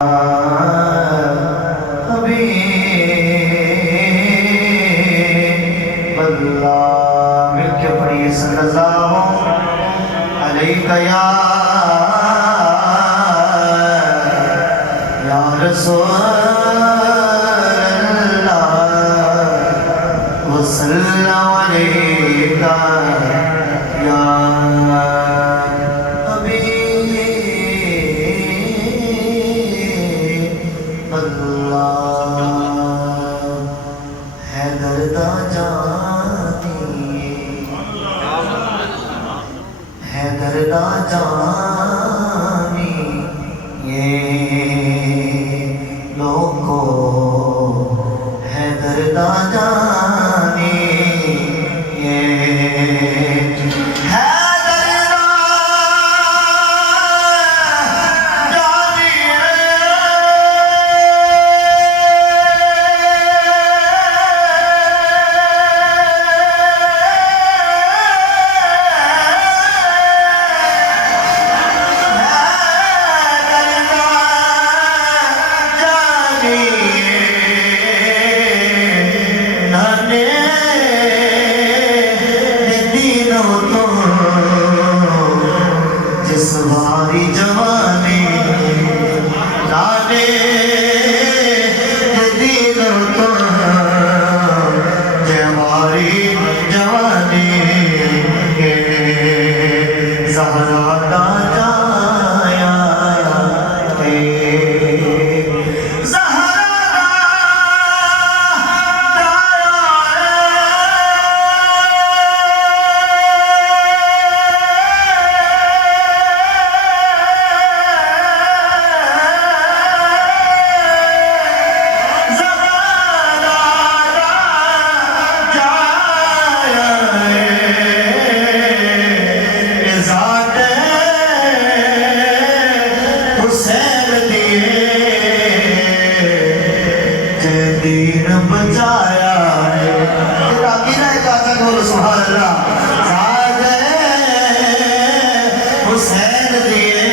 अभी अल्लाह मिलके पढ़िए सल्लल्लाहु अलैहि या रसूल अल्लाह वसल्लम अलैका या हैदरदा जानी ये लोगो हैदरदा जानी ये सवारी जवानी लाने दिलो तो जवारी जवानी ज़हरा का जाया दीन बचाया है सुभान अल्लाह हुसैन दिए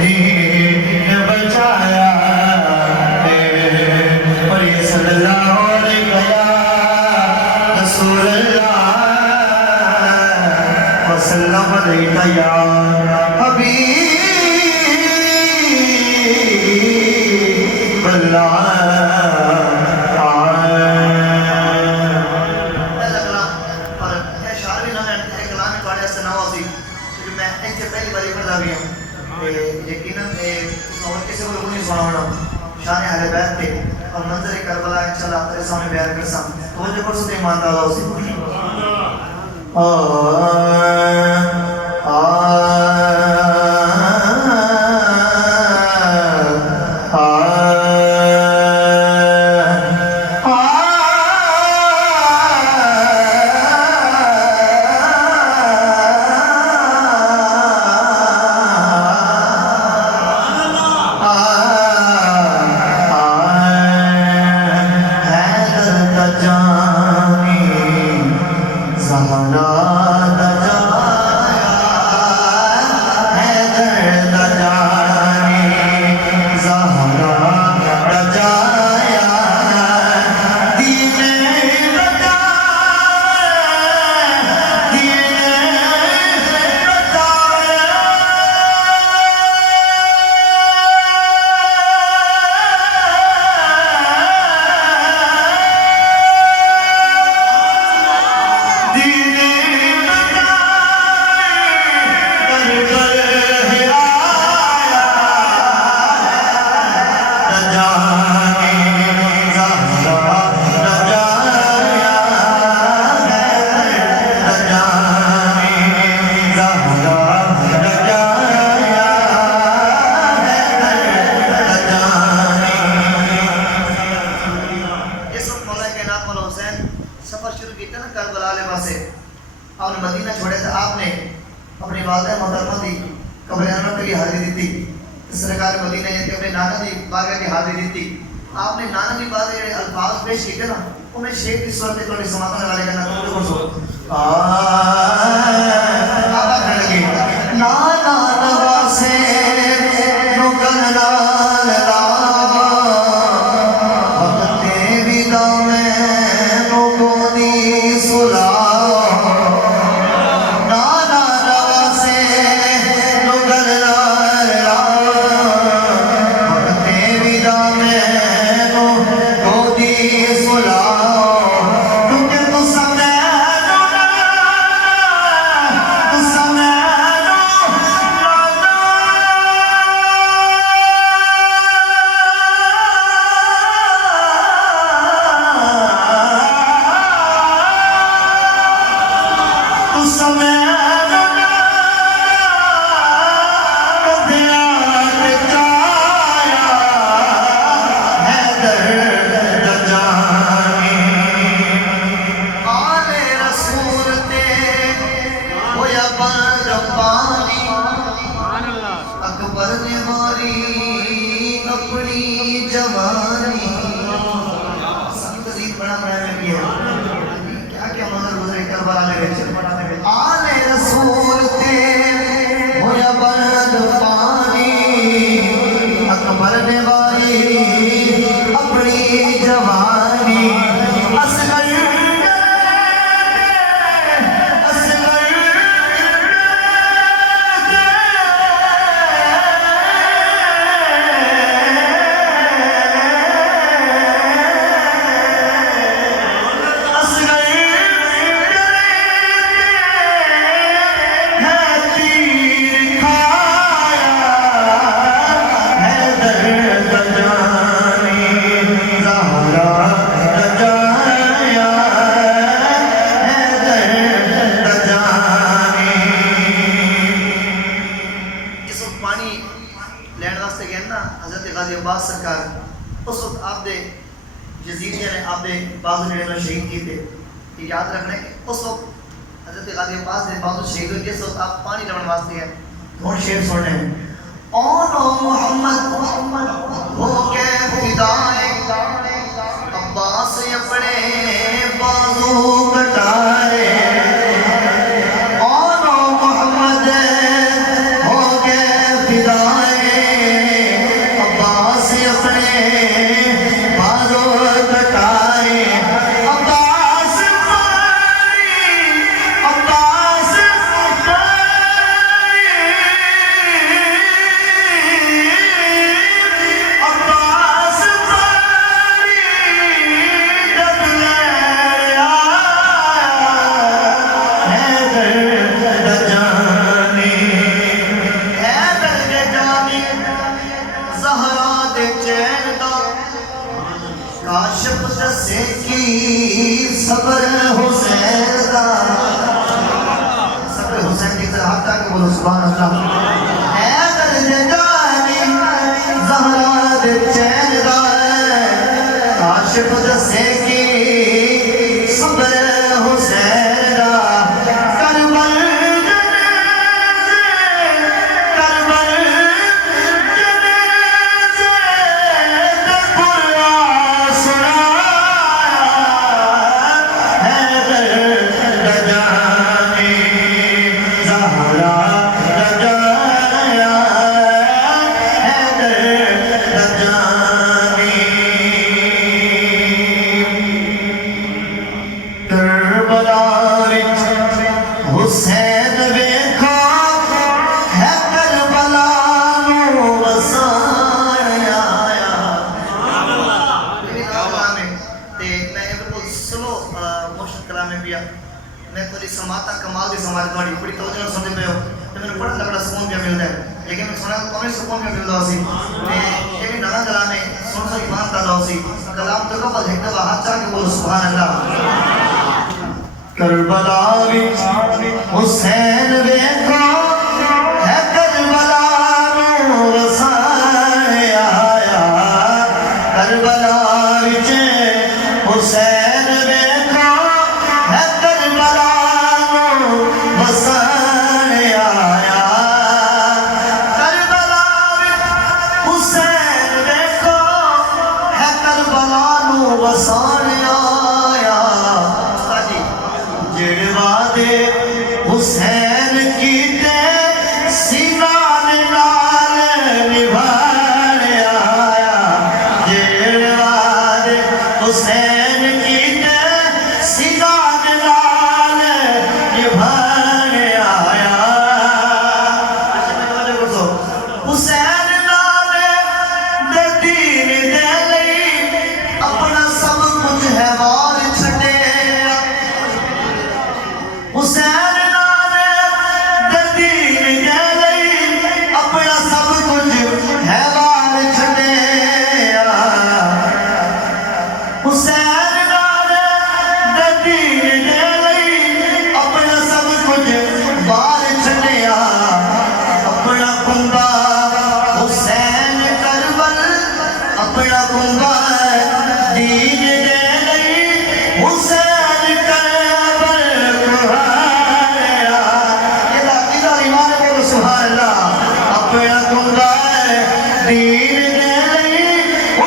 दीन बचाया है और ये सल्लल्लाहु अलैहि रसूल अल्लाह वसल्लम अलैका या शान अहले बैत थे और मंजर करबला इंशाल्लाह तेरे सामने बयान कर सम तो जो कर सकते ईमानदार हो से आपने मदीना छोड़े थे आपने अपनी वालिदा मोहतरमा दी कब्र अनवर की हाजिरी दी सरकार मदीना के अपने नाना दी बारगाह की हाजिरी दी आपने नाना दी बात ये अल्फाज पेश किए ना उन्हें शेख की स्वर में थोड़ी समापन वाले का नाम तो बोलो नाना नवासे जवानी संगीत बड़ा बड़ा में भी है क्या क्या मंजर गुजरे करबला में आले रसूल ते होया बरद पानी अकबर ने वारी अपनी जवानी असगर सरकार उस वक्त आप दे यजीदिया ने आप दे बाजू ने शहीद किए थे। ये याद रखना है कि उस वक्त हजरत गाजी अब्बास ने बाजू शहीद हुए जिस वक्त आप पानी लवन वास्ते हैं कौन शेर सुनने ओ नो मोहम्मद हो के फिदाए अब्बास अपने बाजू कटाए ओ नो मोहम्मद हो के फिदाए अपने बाजू कटाए अब्बास काशिफ दसे की सबर हुसैन का सबर हुसैन की तरह हाथ ताकि बोलो सुभान अल्लाह है दर्द जानी ज़हरा दे चैन का काशिफ दसे की सबर हुसैन का हुसैन वेखा है करबला नु वसाया ते मैं बिल्कुल स्लो मोशन कलाम में पिया मैं थोड़ी समाता कमाल दी समाज थोड़ी बड़ी तवज्जो समझ पे हो ते मेरे बड़ा बड़ा सुकून भी मिलता है लेकिन मैं सुना तो कौन सुकून भी मिलता सी ते ये भी नवा कलाम है सुन सो ईमान ताला सी कलाम तो कब एक दफा हाथ चाह के बोलो सुभान अल्लाह करबला विच हुसैन वेखो है करबला नु वसाया करबला विच हुसैन वेखो है करबला नु वसाया करबला विच हुसैन वेखो है करबला नु वसाया हुसैन की ते सीना नाल निभाण आया जेड़वाद हुसैन की ते सीना नाल निभाण आया हुसैन नाल दे दीन दे लई अपना सब कुछ है वार छड़े हुसैन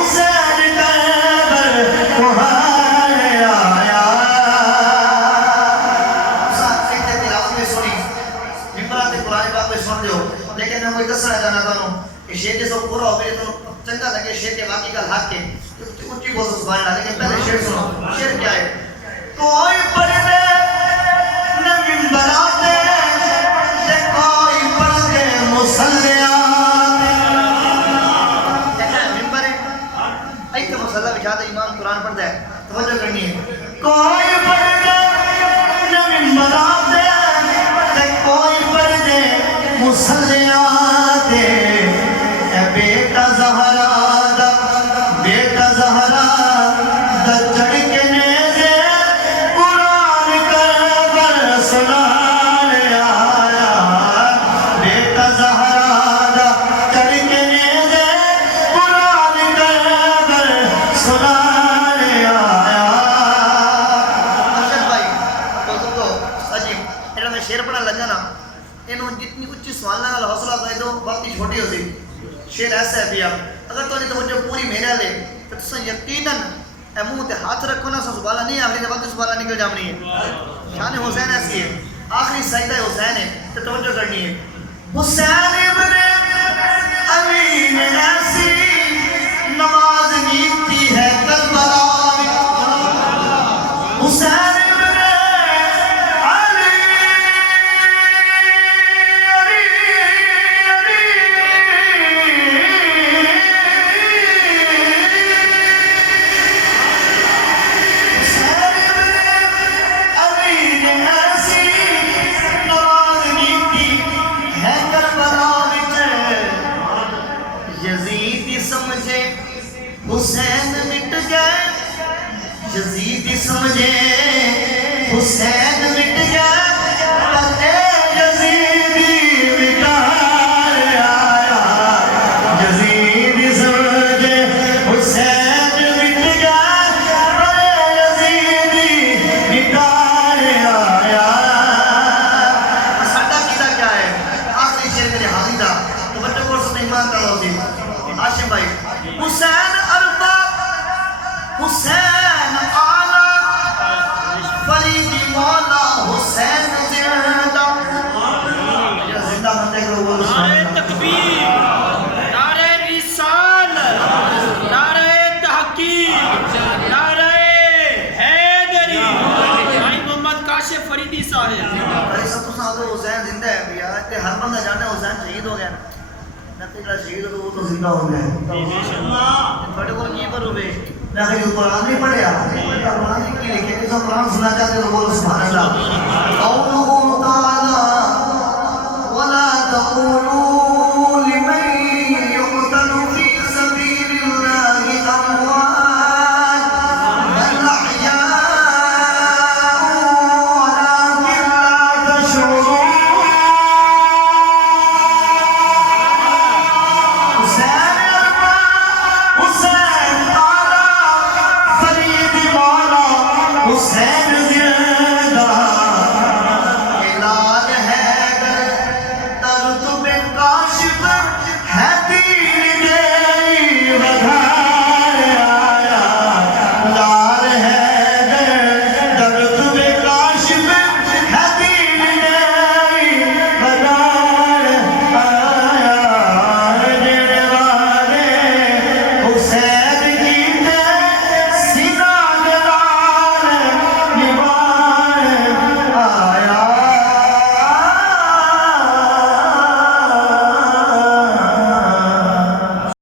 अपना करो कि शेर जैसा पूरा हो गया तो चंगा लगे शेर के बाकी का हाथ के तो ऊंची बोल सुभान अल्लाह। लेकिन पहले शेर सुनो, शेर क्या है? कोई पर्दे न मिंबराते ते कोई पर्दे मुसल्लियात। क्या है मिंबर है? आई तो मुसल्ला बिछा दे, इमाम कुरान पढ़ता है, तवज्जो करनी है। कोई पर्दे न मिंबराते ते कोई पर्दे मुसल्लियात। बेटा ज़हरा दा चढ़ के नेज़े कुरान करबल सुनाने आया। बेटा ज़हरा दा चढ़ के नेज़े कुरान करबल सुनाने आया। अरशद भाई तो तुमको अजी एड़ा मैं शेर पढ़न लगा ना, इन्हों जितनी उच्ची सवाल नाल हौसला दे दो बाकी छोटी होती। शेर ऐसा है भैया, अगर तो तवज्जो पूरी मेरे ले तो तुम यकीनन ए मुंह ते हाथ रखो ना, सुभान नहीं आखरी बात सुभान निकल जानी है। शान हुसैन ऐसी है, आखिरी सजदा हुसैन है तो तवज्जो करनी है। हुसैन इब्ने अली ने ऐसी नमाज नीति है करबला। हुसैन हुसैन मिट गए, यजीदी समझे हुसैन मिट गए, पते यजीदी मिटार आया। यजीदी समझे हुसैन मिट गए, पते यजीदी मिटार आया। साडा कीदा क्या है? आखिरी शेर मेरे हाजी दा तो बच्चों को सुन ईमान का होती हाशिम भाई। हुसैन अरबा हुसैन आला फरीदी मौला हुसैन जिंदा। जिंदा बंदे को बोलो नारे तकबीर, नारे रिसालत, नारे तहकीक, नारे हैदरी। भाई मोहम्मद काशिफ फरीदी साहब भाई सब तो सादो हुसैन जिंदा है भैया, ते हर बंदा जानता है हुसैन शहीद हो गया ना, तेरा शहीद हो तो जिंदा हो गया माशाल्लाह। बड़े को की पर हुए ना कहीं कुरान नहीं पढ़ा, कुरान की लिखे कि सब कुरान सुना चाहते तो बोलो सुभान अल्लाह। कौलुहु ताला वला तक़ूलू